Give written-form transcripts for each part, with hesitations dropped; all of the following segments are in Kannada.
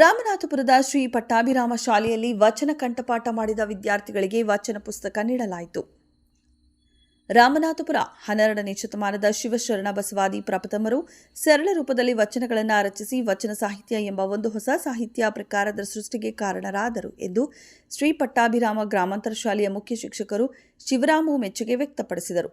ರಾಮನಾಥಪುರದ ಶ್ರೀ ಪಟ್ಟಾಭಿರಾಮ ಶಾಲೆಯಲ್ಲಿ ವಚನ ಕಂಠಪಾಠ ಮಾಡಿದ ವಿದ್ಯಾರ್ಥಿಗಳಿಗೆ ವಚನ ಪುಸ್ತಕ ನೀಡಲಾಯಿತು. ರಾಮನಾಥಪುರ 12ನೇ ಶತಮಾನದ ಶಿವಶರಣ ಬಸವಾದಿ ಪ್ರಪ್ರಥಮರು ಸರಳ ರೂಪದಲ್ಲಿ ವಚನಗಳನ್ನು ರಚಿಸಿ ವಚನ ಸಾಹಿತ್ಯ ಎಂಬ ಒಂದು ಹೊಸ ಸಾಹಿತ್ಯ ಪ್ರಕಾರದ ಸೃಷ್ಟಿಗೆ ಕಾರಣರಾದರು ಎಂದು ಶ್ರೀ ಪಟ್ಟಾಭಿರಾಮ ಗ್ರಾಮಾಂತರ ಶಾಲೆಯ ಮುಖ್ಯ ಶಿಕ್ಷಕರು ಶಿವರಾಮು ಮೆಚ್ಚುಗೆ ವ್ಯಕ್ತಪಡಿಸಿದರು.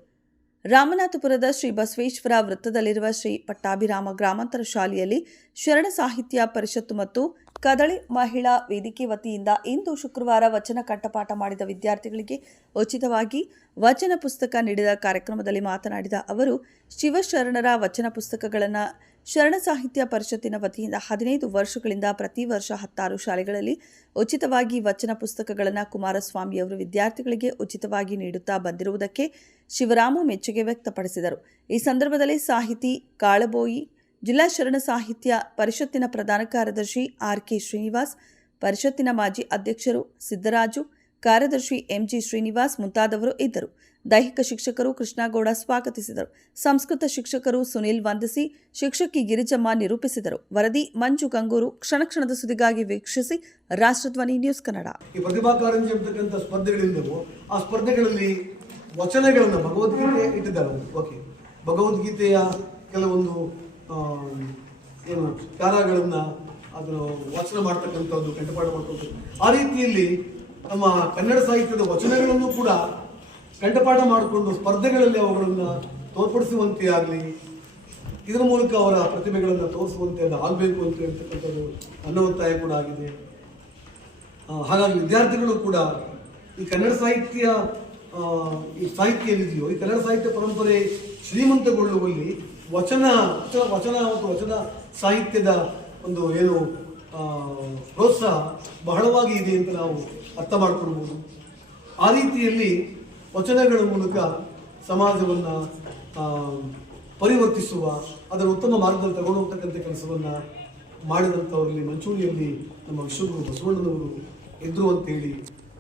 ರಾಮನಾಥಪುರದ ಶ್ರೀ ಬಸವೇಶ್ವರ ವೃತ್ತದಲ್ಲಿರುವ ಶ್ರೀ ಪಟ್ಟಾಭಿರಾಮ ಗ್ರಾಮಾಂತರ ಶಾಲೆಯಲ್ಲಿ ಶರಣ ಸಾಹಿತ್ಯ ಪರಿಷತ್ತು ಮತ್ತು ಕದಳಿ ಮಹಿಳಾ ವೇದಿಕೆ ವತಿಯಿಂದ ಇಂದು ಶುಕ್ರವಾರ ವಚನ ಕಂಠಪಾಠ ಮಾಡಿದ ವಿದ್ಯಾರ್ಥಿಗಳಿಗೆ ಉಚಿತವಾಗಿ ವಚನ ಪುಸ್ತಕ ನೀಡಿದ ಕಾರ್ಯಕ್ರಮದಲ್ಲಿ ಮಾತನಾಡಿದ ಅವರು, ಶಿವಶರಣರ ವಚನ ಪುಸ್ತಕಗಳನ್ನು ಶರಣ ಸಾಹಿತ್ಯ ಪರಿಷತ್ತಿನ ವತಿಯಿಂದ 15 ವರ್ಷಗಳಿಂದ ಪ್ರತಿ ವರ್ಷ 16 ಶಾಲೆಗಳಲ್ಲಿ ಉಚಿತವಾಗಿ ವಚನ ಪುಸ್ತಕಗಳನ್ನು ಕುಮಾರಸ್ವಾಮಿ ಅವರು ವಿದ್ಯಾರ್ಥಿಗಳಿಗೆ ಉಚಿತವಾಗಿ ನೀಡುತ್ತಾ ಬಂದಿರುವುದಕ್ಕೆ ಶಿವರಾಮು ಮೆಚ್ಚುಗೆ ವ್ಯಕ್ತಪಡಿಸಿದರು. ಈ ಸಂದರ್ಭದಲ್ಲಿ ಸಾಹಿತಿ ಕಾಳಬೋಯಿ, ಜಿಲ್ಲಾ ಶರಣ ಸಾಹಿತ್ಯ ಪರಿಷತ್ತಿನ ಪ್ರಧಾನ ಕಾರ್ಯದರ್ಶಿ ಆರ್.ಕೆ. ಶ್ರೀನಿವಾಸ್, ಪರಿಷತ್ತಿನ ಮಾಜಿ ಅಧ್ಯಕ್ಷರು ಸಿದ್ದರಾಜು, ಕಾರ್ಯದರ್ಶಿ ಎಂಜಿ ಶ್ರೀನಿವಾಸ್ ಮುಂತಾದವರು ಇದ್ದರು. ದೈಹಿಕ ಶಿಕ್ಷಕರು ಕೃಷ್ಣಗೌಡ ಸ್ವಾಗತಿಸಿದರು. ಸಂಸ್ಕೃತ ಶಿಕ್ಷಕರು ಸುನಿಲ್ ವಂದಿಸಿ, ಶಿಕ್ಷಕಿ ಗಿರಿಜಮ್ಮ ನಿರೂಪಿಸಿದರು. ವರದಿ ಮಂಜು ಗಂಗೂರು. ಕ್ಷಣದ ಸುದ್ದಿಗಾಗಿ ವೀಕ್ಷಿಸಿ ರಾಷ್ಟ್ರಧ್ವನಿ ನ್ಯೂಸ್ ಕನ್ನಡ. ಈ ಪ್ರತಿಭಾ ಕಾರಂಜಿ ಅಂತಕ್ಕಂಥ ಸ್ಪರ್ಧೆಗಳಿಂದವು ಆ ಸ್ಪರ್ಧೆಗಳಲ್ಲಿ ವಚನಗಳನ್ನು ಭಗವದ್ಗೀತೆ ಇಟ್ಟಿದ್ದಾರೆ. ಓಕೆ, ಭಗವದ್ಗೀತೆಯ ಕೆಲವೊಂದು ಏನು ಪ್ಯಾರಾಗಳನ್ನು ಅದನ್ನು ವಾಚನ ಮಾಡ್ತಕ್ಕಂಥದ್ದು, ಕಂಠಪಾಠ ಮಾಡ್ತಕ್ಕಂಥದ್ದು, ಆ ರೀತಿಯಲ್ಲಿ ನಮ್ಮ ಕನ್ನಡ ಸಾಹಿತ್ಯದ ವಚನಗಳನ್ನು ಕೂಡ ಕಂಠಪಾಠ ಮಾಡಿಕೊಂಡು ಸ್ಪರ್ಧೆಗಳಲ್ಲಿ ಅವುಗಳನ್ನು ತೋರ್ಪಡಿಸುವಂತೆ ಆಗಲಿ, ಇದರ ಮೂಲಕ ಅವರ ಪ್ರತಿಭೆಗಳನ್ನು ತೋರಿಸುವಂತೆ ಆಗಬೇಕು ಅಂತ ಹೇಳ್ತಕ್ಕಂಥದ್ದು ನನ್ನ ಒತ್ತಾಯ ಕೂಡ ಆಗಿದೆ. ಹಾಗಾಗಿ ವಿದ್ಯಾರ್ಥಿಗಳು ಕೂಡ ಈ ಕನ್ನಡ ಸಾಹಿತ್ಯ ಈ ಸಾಹಿತ್ಯ ಏನಿದೆಯೋ, ಈ ಕನ್ನಡ ಸಾಹಿತ್ಯ ಪರಂಪರೆ ಶ್ರೀಮಂತಗೊಳ್ಳುವಲ್ಲಿ ವಚನ ಮತ್ತು ವಚನ ಸಾಹಿತ್ಯದ ಒಂದು ಏನು ಪ್ರೋತ್ಸಾಹ ಬಹಳವಾಗಿ ಇದೆ ಅಂತ ನಾವು ಅರ್ಥ ಮಾಡಿಕೊಳ್ಬೋದು. ಆ ರೀತಿಯಲ್ಲಿ ವಚನಗಳ ಮೂಲಕ ಸಮಾಜವನ್ನು ಪರಿವರ್ತಿಸುವ, ಅದರ ಉತ್ತಮ ಮಾರ್ಗದಲ್ಲಿ ತಗೊಂಡು ಹೋಗ್ತಕ್ಕಂಥ ಕೆಲಸವನ್ನು ಮಾಡಿದಂಥವರಲ್ಲಿ ಮಂಚೂರಿಯಲ್ಲಿ ನಮ್ಮ ವಿಶ್ವಗುರು ಬಸವಣ್ಣನವರು ಇದ್ರು ಅಂತೇಳಿ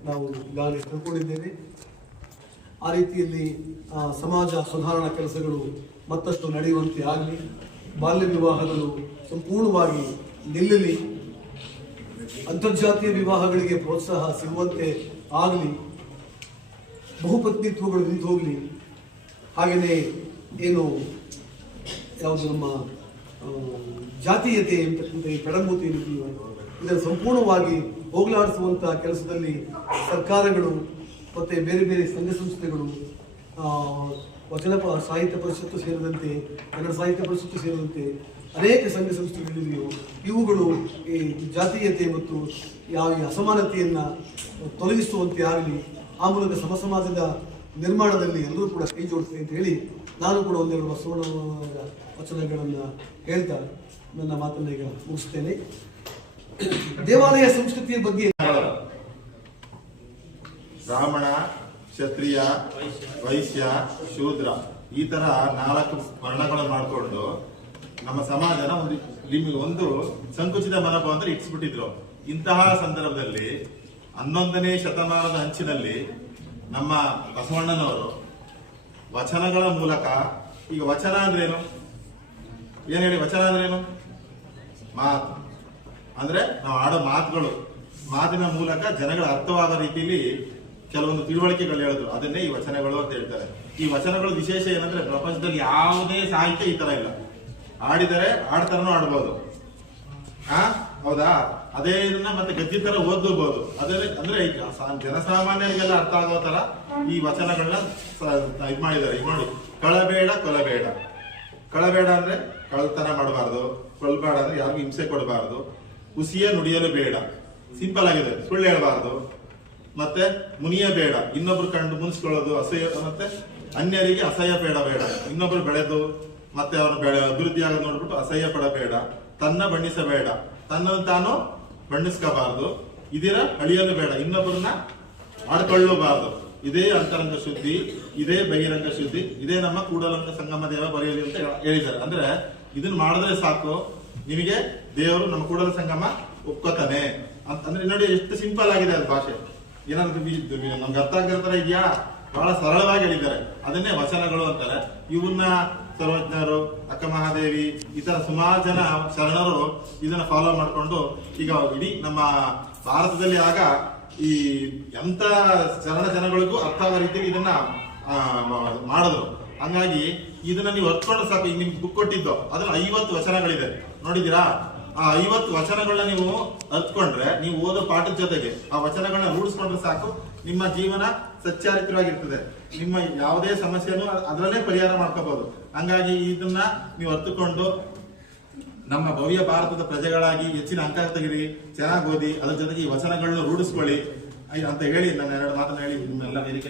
ನಾವು ಈಗಾಗಲೇ ತಿಳ್ಕೊಂಡಿದ್ದೇವೆ. ಆ ರೀತಿಯಲ್ಲಿ ಸಮಾಜ ಸುಧಾರಣಾ ಕೆಲಸಗಳು ಮತ್ತಷ್ಟು ನಡೆಯುವಂತೆ ಆಗಲಿ, ಬಾಲ್ಯ ವಿವಾಹಗಳು ಸಂಪೂರ್ಣವಾಗಿ ನಿಲ್ಲಲಿ, ಅಂತರ್ಜಾತೀಯ ವಿವಾಹಗಳಿಗೆ ಪ್ರೋತ್ಸಾಹ ಸಿಗುವಂತೆ ಆಗಲಿ, ಬಹುಪತ್ನಿತ್ವಗಳು ನಿಂತು ಹೋಗಲಿ, ಹಾಗೆಯೇ ಏನು ಯಾವುದು ನಮ್ಮ ಜಾತೀಯತೆ ಅಂತಕ್ಕಂಥ ಈ ಪೆಡಂಬೂತಿ ಏನಿದೆಯೋ ಇದನ್ನು ಸಂಪೂರ್ಣವಾಗಿ ಹೋಗಲಾಡಿಸುವಂಥ ಕೆಲಸದಲ್ಲಿ ಸರ್ಕಾರಗಳು ಮತ್ತು ಬೇರೆ ಬೇರೆ ಸಂಘ ಸಂಸ್ಥೆಗಳು, ವಚನ ಸಾಹಿತ್ಯ ಪರಿಷತ್ತು ಸೇರಿದಂತೆ, ಕನ್ನಡ ಸಾಹಿತ್ಯ ಪರಿಷತ್ತು ಸೇರಿದಂತೆ ಅನೇಕ ಸಂಘ ಸಂಸ್ಥೆಗಳಿವೆಯೋ ಇವುಗಳು ಈ ಜಾತೀಯತೆ ಮತ್ತು ಯಾವ ಅಸಮಾನತೆಯನ್ನು ತೊಲಗಿಸುವಂತೆ ಆಗಲಿ, ಆ ಮೂಲಕ ಸಮಾಜದ ನಿರ್ಮಾಣದಲ್ಲಿ ಎಲ್ಲರೂ ಕೂಡ ಕೈ ಜೋಡಿಸ್ತಾರೆ ಅಂತ ಹೇಳಿ ನಾನು ಕೂಡ ಒಂದೆರಡು ಬಸವಣ್ಣನವರ ವಚನಗಳನ್ನು ಹೇಳ್ತಾ ನನ್ನ ಮಾತನ್ನು ಈಗ ಮುಗಿಸ್ತೇನೆ. ದೇವಾಲಯ ಸಂಸ್ಕೃತಿಯ ಬಗ್ಗೆ ಬ್ರಾಹ್ಮಣ, ಕ್ಷತ್ರಿಯ, ವೈಶ್ಯ, ಶೂದ್ರ ಈ ತರ 4 ವರ್ಣಗಳನ್ನು ಮಾಡಿಕೊಂಡು ನಮ್ಮ ಸಮಾಜನ ಒಂದು ಸಂಕುಚಿತ ಮನೋಭಾವ ಇಟ್ಸ್ಬಿಟ್ಟಿದ್ರು. ಇಂತಹ ಸಂದರ್ಭದಲ್ಲಿ 11ನೇ ಶತಮಾನದ ಅಂಚಿನಲ್ಲಿ ನಮ್ಮ ಬಸವಣ್ಣನವರು ವಚನಗಳ ಮೂಲಕ, ಈಗ ವಚನ ಅಂದ್ರೇನು, ಏನ್ ಹೇಳಿ, ವಚನ ಅಂದ್ರೇನು? ಮಾತು ಅಂದ್ರೆ ನಾವು ಆಡೋ ಮಾತುಗಳು, ಮಾತಿನ ಮೂಲಕ ಜನಗಳ ಅರ್ಥವಾಗೋ ರೀತಿಯಲ್ಲಿ ಕೆಲವೊಂದು ತಿಳುವಳಿಕೆಗಳು ಹೇಳಿದ್ರು, ಅದನ್ನೇ ಈ ವಚನಗಳು ಅಂತ ಹೇಳ್ತಾರೆ. ಈ ವಚನಗಳು ವಿಶೇಷ ಏನಂದ್ರೆ ಪ್ರಪಂಚದಲ್ಲಿ ಯಾವುದೇ ಸಾಹಿತ್ಯ ಈ ತರ ಇಲ್ಲ. ಆಡಿದರೆ ಆಡ್ತಾರನೂ ಆಡ್ಬೋದು, ಹೌದಾ? ಅದೇ ಇದನ್ನ ಮತ್ತೆ ಗದ್ಯ ತರ ಓದಬಹುದು. ಅದೇ ಅಂದ್ರೆ ಜನಸಾಮಾನ್ಯರಿಗೆಲ್ಲ ಅರ್ಥ ಆಗೋ ತರ ಈ ವಚನಗಳನ್ನ ಇದ್ ಮಾಡಿದ್ದಾರೆ. ಈಗ ನೋಡಿ, ಕಳಬೇಡ ಕೊಲಬೇಡ. ಕಳಬೇಡ ಅಂದ್ರೆ ಕಳ್ತನ ಮಾಡಬಾರ್ದು, ಕೊಲ್ಬೇಡ ಅಂದ್ರೆ ಯಾರಿಗೂ ಹಿಂಸೆ ಕೊಡಬಾರ್ದು, ಹುಸಿಯ ನುಡಿಯಲು ಬೇಡ, ಸಿಂಪಲ್ ಆಗಿದೆ, ಸುಳ್ಳು ಹೇಳಬಾರ್ದು. ಮತ್ತೆ ಮುನಿಯ ಬೇಡ, ಇನ್ನೊಬ್ರು ಕಂಡು ಮುನ್ಸ್ಕೊಳ್ಳೋದು ಅಸಹ್ಯ. ಮತ್ತೆ ಅನ್ಯರಿಗೆ ಅಸಹ್ಯ ಬೇಡ, ಇನ್ನೊಬ್ರು ಬೆಳೆದು ಮತ್ತೆ ಅವನು ಅಭಿವೃದ್ಧಿ ಆಗೋದು ನೋಡ್ಬಿಟ್ಟು ಅಸಹ್ಯ ಪಡಬೇಡ. ತನ್ನ ಬಣ್ಣಿಸಬೇಡ, ತನ್ನನ್ನು ತಾನು ಬಣ್ಣಿಸ್ಕೋಬಾರ್ದು. ಇದರ ಅಳಿಯಲು ಬೇಡ, ಇನ್ನೊಬ್ಬರನ್ನ ಆಡ್ಕೊಳ್ಳಬಾರ್ದು. ಇದೇ ಅಂತರಂಗ ಶುದ್ಧಿ, ಇದೇ ಬಹಿರಂಗ ಶುದ್ಧಿ, ಇದೇ ನಮ್ಮ ಕೂಡಲಂಗ ಸಂಗಮ ದೇವ ಬರೆಯಲಿ ಅಂತ ಹೇಳಿದ್ದಾರೆ. ಅಂದ್ರೆ ಇದನ್ನ ಮಾಡಿದ್ರೆ ಸಾಕು, ನಿಮಗೆ ದೇವರು ನಮ್ಮ ಕೂಡಲ ಸಂಗಮ ಒಪ್ಕೋತಾನೆ ಅಂತ. ಅಂದ್ರೆ ನೋಡಿ ಎಷ್ಟು ಸಿಂಪಲ್ ಆಗಿದೆ ಅದು ಭಾಷೆ. ಏನಾದ್ರು ನಮ್ಗೆ ಅರ್ಥ ಆಗಿರೋ ತರ ಇದೆಯಾ? ಬಹಳ ಸರಳವಾಗಿ ಹೇಳಿದ್ದಾರೆ. ಅದನ್ನೇ ವಚನಗಳು ಅಂತಾರೆ. ಇವನ್ನ ಸರ್ವಜ್ಞರು, ಅಕ್ಕ ಮಹಾದೇವಿ, ಇತರ ಸುಮಾರು ಜನ ಶರಣರು ಇದನ್ನ ಫಾಲೋ ಮಾಡ್ಕೊಂಡು ಈಗ ಇಡೀ ನಮ್ಮ ಭಾರತದಲ್ಲಿ ಆಗ ಈ ಎಂತ ಶರಣ ಜನಗಳಿಗೂ ಅರ್ಥ ಆಗೋ ರೀತಿಯಲ್ಲಿ ಇದನ್ನ ಮಾಡಿದ್ರು. ಹಂಗಾಗಿ ಇದನ್ನ ನೀವು ಹೊತ್ಕೊಂಡ್ರೆ ಸಾಕು. ಈಗ ನಿಮ್ಗೆ ಬುಕ್ ಕೊಟ್ಟಿದ್ದು ಅದ್ರಲ್ಲಿ 50 ವಚನಗಳಿದೆ, ನೋಡಿದೀರಾ? ಆ 50 ವಚನಗಳನ್ನ ನೀವು ಅರ್ತ್ಕೊಂಡ್ರೆ, ನೀವು ಓದೋ ಪಾಠದ ಜೊತೆಗೆ ಆ ವಚನಗಳನ್ನ ರೂಢಿಸ್ಕೊಂಡ್ರೆ ಸಾಕು, ನಿಮ್ಮ ಜೀವನ ಸಚ್ಚಾರಿತ್ರವಾಗಿರ್ತದೆ. ನಿಮ್ಮ ಯಾವುದೇ ಸಮಸ್ಯೆನೂ ಅದರಲ್ಲೇ ಪರಿಹಾರ ಮಾಡ್ಕೋಬಹುದು. ಹಂಗಾಗಿ ಇದನ್ನ ನೀವು ಅರ್ಥಕೊಂಡು ನಮ್ಮ ಭವ್ಯ ಭಾರತದ ಪ್ರಜೆಗಳಾಗಿ ಹೆಚ್ಚಿನ ಅಂಕ ತೆಗಿರಿ, ಚೆನ್ನಾಗಿ ಓದಿ, ಅದ್ರ ಜೊತೆಗೆ ಈ ವಚನಗಳನ್ನ ರೂಢಿಸ್ಕೊಳ್ಳಿ ಅಂತ ಹೇಳಿ ನಾನು 2 ಮಾತನ್ನ ಹೇಳಿ ನಿಮ್ಮೆಲ್ಲ ವೇದಿಕೆ